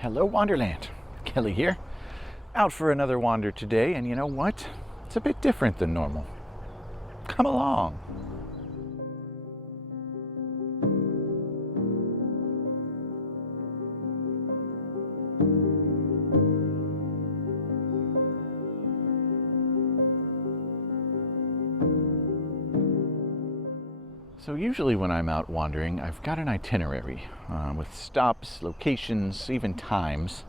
Hello Wonderland, Kelly here, out for another wander today, and you know what? It's a bit different than normal. Come along. So usually when I'm out wandering, I've got an itinerary with stops, locations, even times,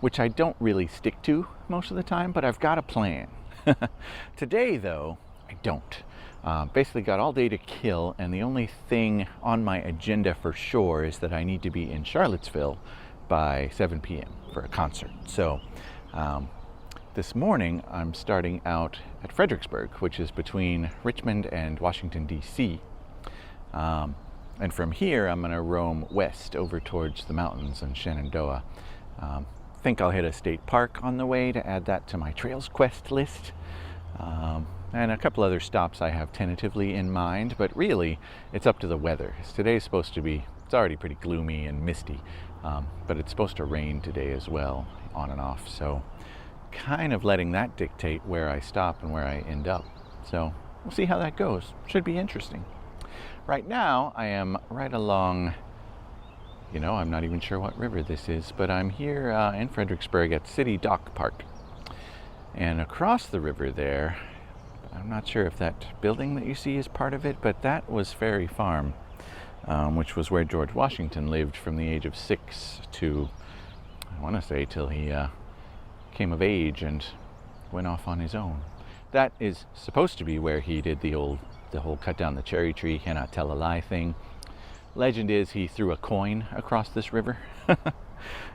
which I don't really stick to most of the time, but I've got a plan. Today, though, I don't. Basically got all day to kill, and the only thing on my agenda for sure is that I need to be in Charlottesville by 7 p.m. for a concert. So this morning I'm starting out at Fredericksburg, which is between Richmond and Washington, D.C., and from here I'm going to roam west over towards the mountains in Shenandoah. Think I'll hit a state park on the way to add that to my Trails Quest list. And a couple other stops I have tentatively in mind, but really it's up to the weather. Today's supposed to be, it's already pretty gloomy and misty, but it's supposed to rain today as well, on and off. So kind of letting that dictate where I stop and where I end up. So we'll see how that goes. Should be interesting. Right now, I am right along, I'm not even sure what river this is, but I'm here in Fredericksburg at City Dock Park. And across the river there, I'm not sure if that building that you see is part of it, but that was Ferry Farm, which was where George Washington lived from the age of 6 to, I want to say, till he came of age and went off on his own. That is supposed to be where he did the whole cut down the cherry tree, cannot tell a lie thing. Legend is he threw a coin across this river.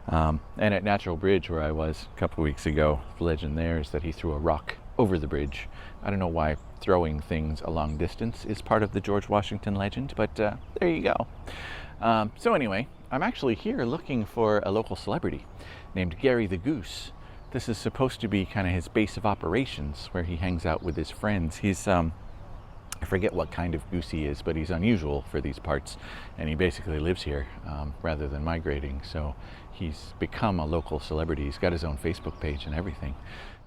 And at Natural Bridge, where I was a couple weeks ago, the legend there is that he threw a rock over the bridge. I don't know why throwing things a long distance is part of the George Washington legend, but there you go. So anyway, I'm actually here looking for a local celebrity named Gary the Goose. This is supposed to be kind of his base of operations, where he hangs out with his friends. He's I forget what kind of goose he is, but he's unusual for these parts, and he basically lives here rather than migrating. So he's become a local celebrity. He's got his own Facebook page and everything.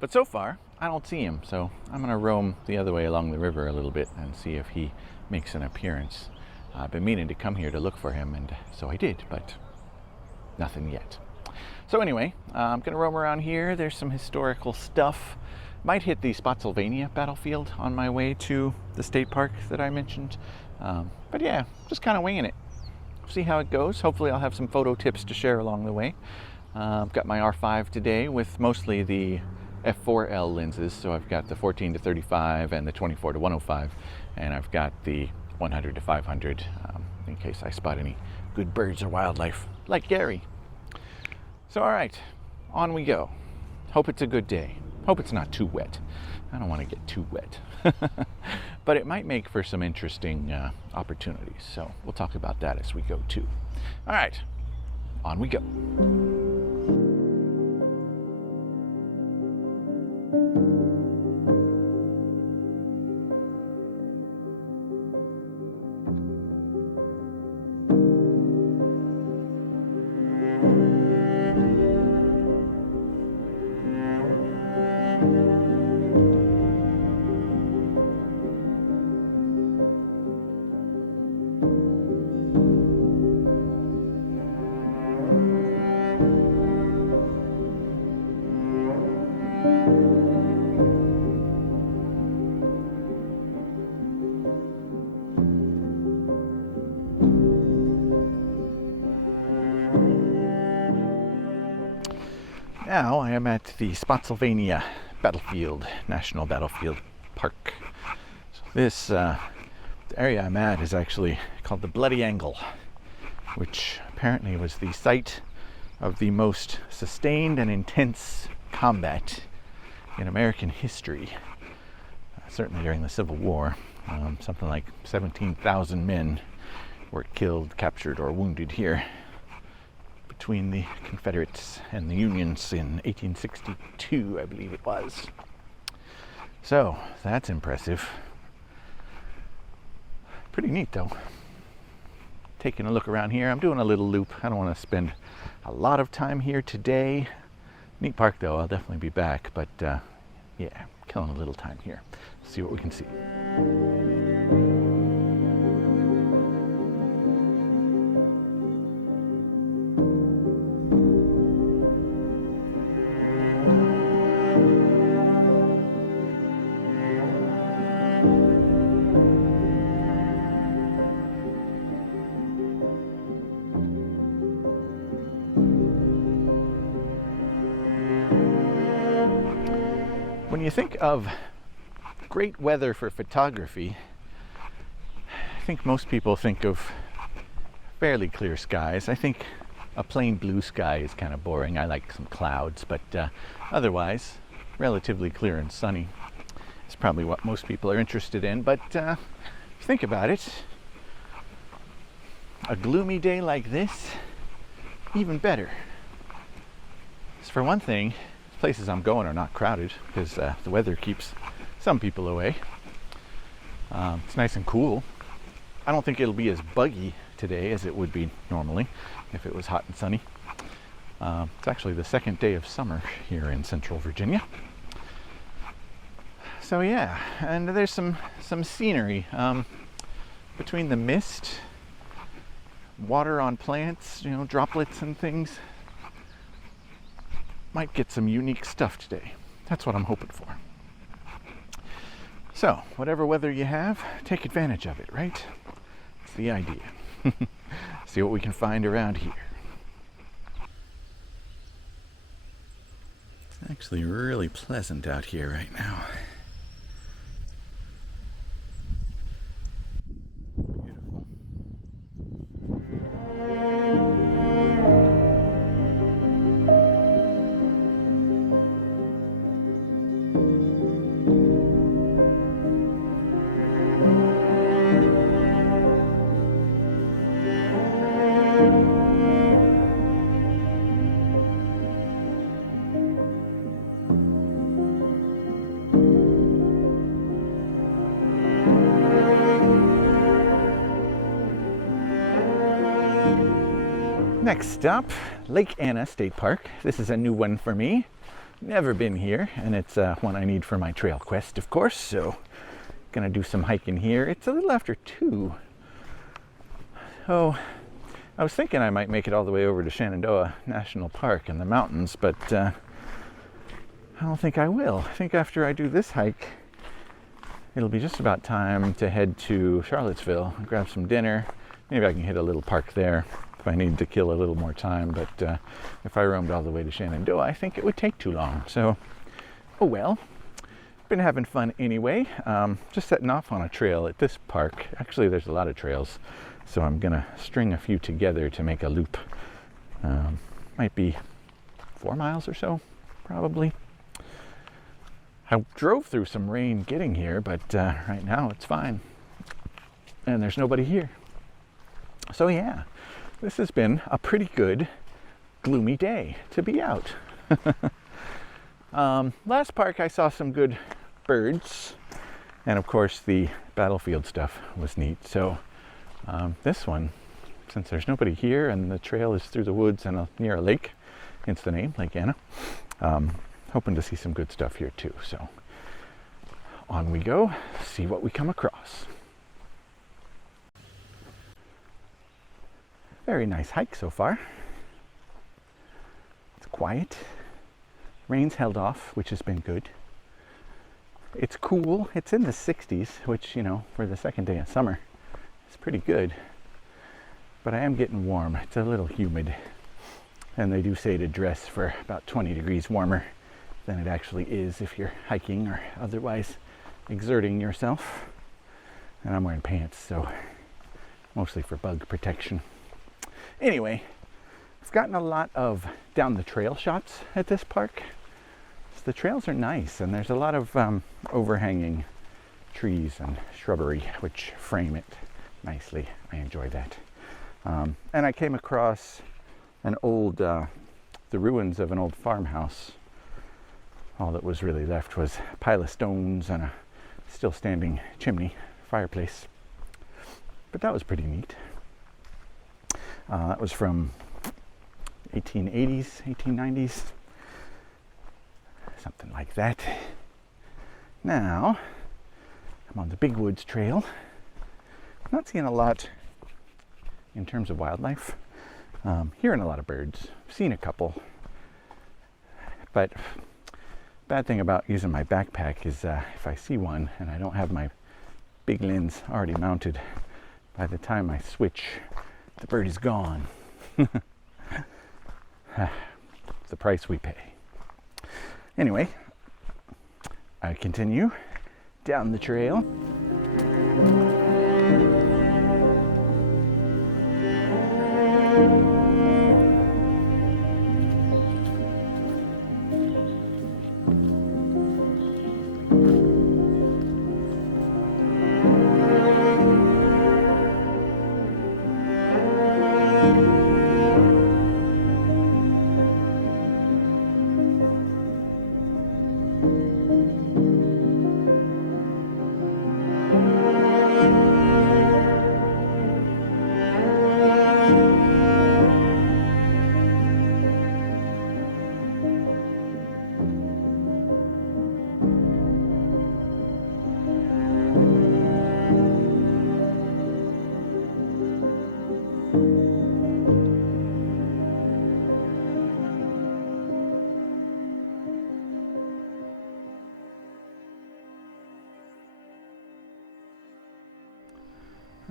But so far, I don't see him. So I'm going to roam the other way along the river a little bit and see if he makes an appearance. I've been meaning to come here to look for him, and so I did, but nothing yet. So anyway, I'm going to roam around here. There's some historical stuff. Might hit the Spotsylvania battlefield on my way to the state park that I mentioned. But yeah, just kind of winging it. See how it goes. Hopefully I'll have some photo tips to share along the way. I've got my R5 today with mostly the f4L lenses. So I've got the 14 to 35 and the 24 to 105. And I've got the 100 to 500 in case I spot any good birds or wildlife like Gary. So all right, on we go. Hope it's a good day. Hope it's not too wet. I don't want to get too wet. But it might make for some interesting opportunities. So we'll talk about that as we go too. All right, on we go. Now I am at the Spotsylvania Battlefield, National Battlefield Park. So this the area I'm at is actually called the Bloody Angle, which apparently was the site of the most sustained and intense combat in American history, certainly during the Civil War. Something like 17,000 men were killed, captured, or wounded here between the Confederates and the Unions in 1862, I believe it was. So that's impressive. Pretty neat though. taking a look around here. I'm doing a little loop. I don't want to spend a lot of time here today. Neat park though, I'll definitely be back, but yeah, killing a little time here. See what we can see. When you think of great weather for photography, I think most people think of fairly clear skies. I think a plain blue sky is kind of boring. I like some clouds, but otherwise, relatively clear and sunny is probably what most people are interested in. But if you think about it, a gloomy day like this, even better. So for one thing, places I'm going are not crowded because the weather keeps some people away. It's nice and cool. I don't think it'll be as buggy today as it would be normally if it was hot and sunny. It's actually the second day of summer here in Central Virginia. So yeah, and there's some scenery between the mist, water on plants, you know, droplets and things. Might get some unique stuff today. That's what I'm hoping for. So, whatever weather you have, take advantage of it, right? That's the idea. See what we can find around here. It's actually really pleasant out here right now. Next stop, Lake Anna State Park. This is a new one for me. Never been here, and it's one I need for my trail quest, of course. So, gonna do some hiking here. It's a little after 2. Oh, I was thinking I might make it all the way over to Shenandoah National Park in the mountains, but I don't think I will. I think after I do this hike, it'll be just about time to head to Charlottesville and grab some dinner. Maybe I can hit a little park there if I need to kill a little more time, but if I roamed all the way to Shenandoah, I think it would take too long. So, oh well. Been having fun anyway. Just setting off on a trail at this park. Actually, there's a lot of trails, so I'm gonna string a few together to make a loop. Might be 4 miles or so, probably. I drove through some rain getting here, but right now it's fine. And there's nobody here. So yeah, this has been a pretty good gloomy day to be out. Last park I saw some good birds, and of course the battlefield stuff was neat. So this one, since there's nobody here and the trail is through the woods and near a lake, hence the name, Lake Anna, hoping to see some good stuff here too. So on we go, see what we come across. Very nice hike so far. It's quiet. Rain's held off, which has been good. It's cool. It's in the 60s, which, you know, for the second day of summer, is pretty good. But I am getting warm. It's a little humid. And they do say to dress for about 20 degrees warmer than it actually is if you're hiking or otherwise exerting yourself. And I'm wearing pants, so mostly for bug protection. Anyway, I've gotten a lot of down the trail shots at this park. So the trails are nice, and there's a lot of overhanging trees and shrubbery which frame it nicely. I enjoy that. And I came across an old, the ruins of an old farmhouse. All that was really left was a pile of stones and a still standing chimney, fireplace. But that was pretty neat. That was from 1880s, 1890s, something like that. Now, I'm on the Big Woods Trail. Not seeing a lot in terms of wildlife. Hearing a lot of birds. Seen a couple. But bad thing about using my backpack is if I see one and I don't have my big lens already mounted, by the time I switch, the bird is gone. The price we pay. Anyway, I continue down the trail.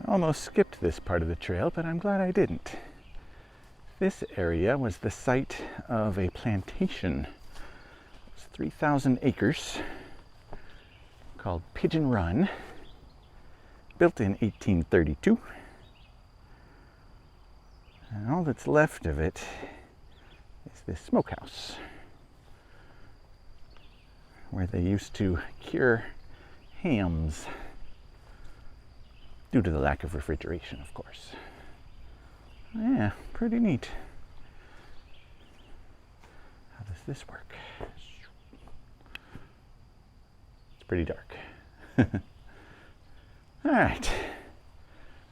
I almost skipped this part of the trail, but I'm glad I didn't. This area was the site of a plantation. It's 3,000 acres called Pigeon Run, built in 1832. And all that's left of it is this smokehouse where they used to cure hams. Due to the lack of refrigeration, of course. Yeah, pretty neat. How does this work? It's pretty dark. All right.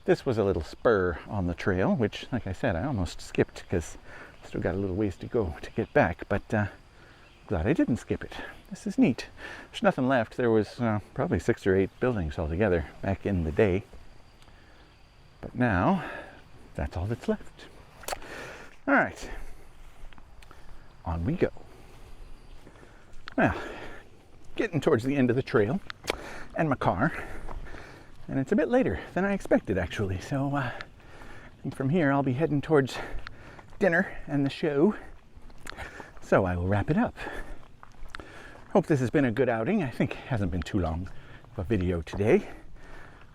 This was a little spur on the trail, which, like I said, I almost skipped because I still got a little ways to go to get back, but glad I didn't skip it. This is neat. There's nothing left. There was probably 6 or 8 buildings altogether back in the day. But now, that's all that's left. All right, on we go. Well, getting towards the end of the trail and my car, and it's a bit later than I expected, actually. So I think from here I'll be heading towards dinner and the show. So I will wrap it up. Hope this has been a good outing. I think it hasn't been too long of a video today.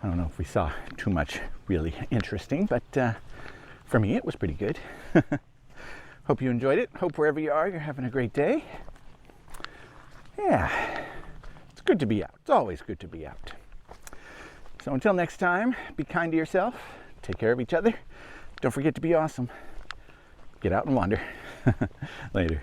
I don't know if we saw too much really interesting, but for me it was pretty good. Hope you enjoyed it. Hope wherever you are, you're having a great day. Yeah, it's good to be out. It's always good to be out. So until next time, be kind to yourself, take care of each other. Don't forget to be awesome. Get out and wander. Later.